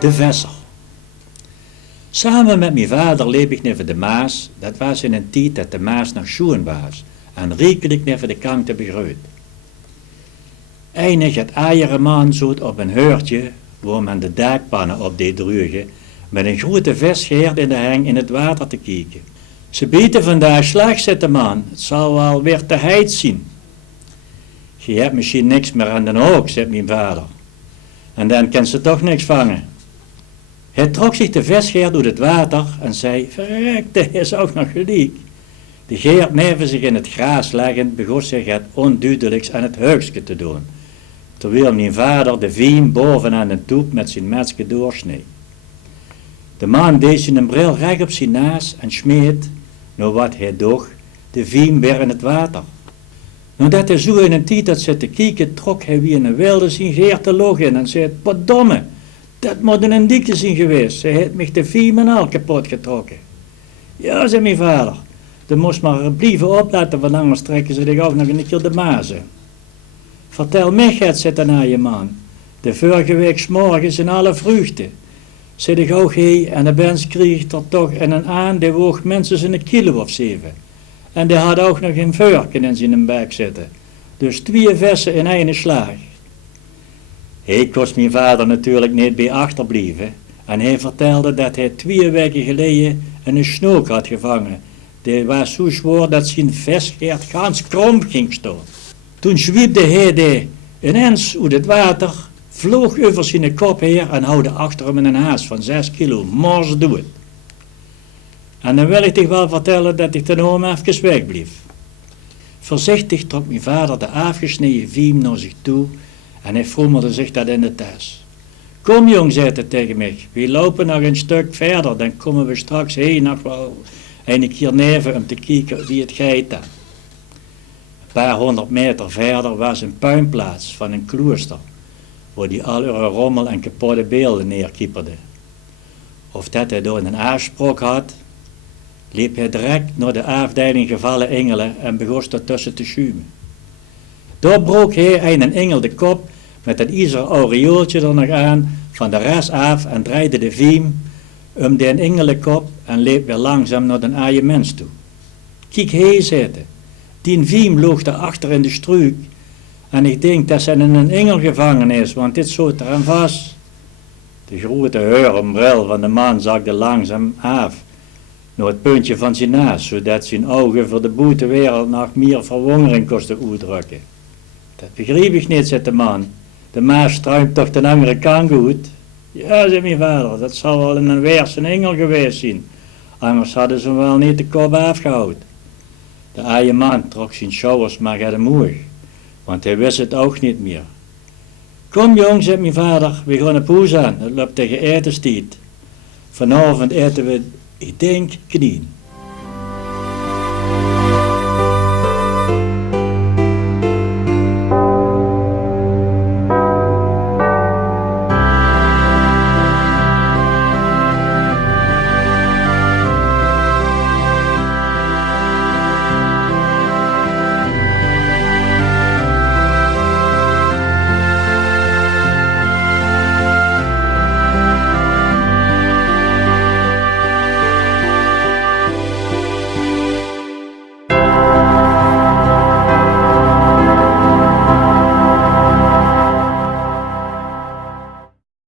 De visser. Samen met mijn vader leef ik neven de Maas. Dat was in een tijd dat de Maas nog schoon was. En rijkelijk neven de kant te begroeid. Einig het eieren man zoet op een heurtje, waar men de dakpannen op deed drugen, met een grote visgeert in de heng in het water te kijken. Ze bieten vandaag slag, zegt de man. Het zal wel weer te heet zien. Je hebt misschien niks meer aan de oog, zegt mijn vader. En dan kan ze toch niks vangen. Hij trok zich de visgeert uit het water en zei, verrekte, is ook nog gelijk. De geert neven zich in het gras leggend begon zich het onduidelijks aan het huisje te doen, terwijl mijn vader de viem bovenaan de toep met zijn metsje doorsneed. De man deed zijn bril recht op zijn naas en smeet, nou wat hij doch, de viem weer in het water. Nadat hij zo in een tijd had zitten kijken, trok hij wie een wilde zijn geert te log in en zei, verdomme, dat moet een dikke zijn geweest, ze heeft mich de viem en al kapot getrokken. Ja, zei mijn vader, dan moest maar blijven opletten, want anders trekken ze zich ook nog een keer de mazen. Vertel mij het, zegt de naaie man, de vorige week 's morgens in alle vruchten. Zit ik ook heen en de mens kreeg er toch in een aan, die woog minstens een kilo of 7. En die had ook nog een vorken in zijn bek zitten. Dus 2 vissen in één slag. Hij kost mijn vader natuurlijk niet bij achterblijven. En hij vertelde dat hij 2 weken geleden een snoek had gevangen. Die was zo zwaar dat zijn visgeert gans krom ging staan. Toen zwiepte hij die ineens uit het water, vloog over zijn kop heen en houde achter hem een haas van 6 kilo. Mors doe het. En dan wil ik toch wel vertellen dat ik ten oom even wegbleef. Voorzichtig trok mijn vader de afgesneden viem naar zich toe en hij frommelde zich dat in de tas. Kom jong, zei hij tegen mij, we lopen nog een stuk verder, dan komen we straks heen nog wel een keer neven om te kijken wie het geit had. Een paar 100 meter verder was een puinplaats van een klooster, waar die al hun rommel en kapotte beelden neerkieperde. Of dat hij door een afspraak had, liep hij direct naar de afdeling gevallen engelen en begon ertussen te schuimen. Daar brook hij een engel de kop met een ijzeren aureooltje er nog aan van de ras af en draaide de viem om den engelenkop en liep weer langzaam naar de aaie mens toe. Kijk heen, zei hij. Die viem loog daarachter in de struik en ik denk dat ze in een engel gevangen is, want dit zat eraan vast. De grote heurenbril van de man zakte langzaam af naar het puntje van zijn naas, zodat zijn ogen voor de buitenwereld nog meer verwondering kosten uitdrukken. Dat begreep ik niet, zei de man. De maas struimt toch de andere kant goed? Ja, zei mijn vader, dat zal wel in een weerse engel geweest zijn. Anders hadden ze hem wel niet de kop afgehouden. De aaie man trok zijn schouders maar gaat moe, want hij wist het ook niet meer. Kom jong, zei mijn vader, we gaan op huis aan, het loopt tegen etenstijd. Vanavond eten we, ik denk, knieën.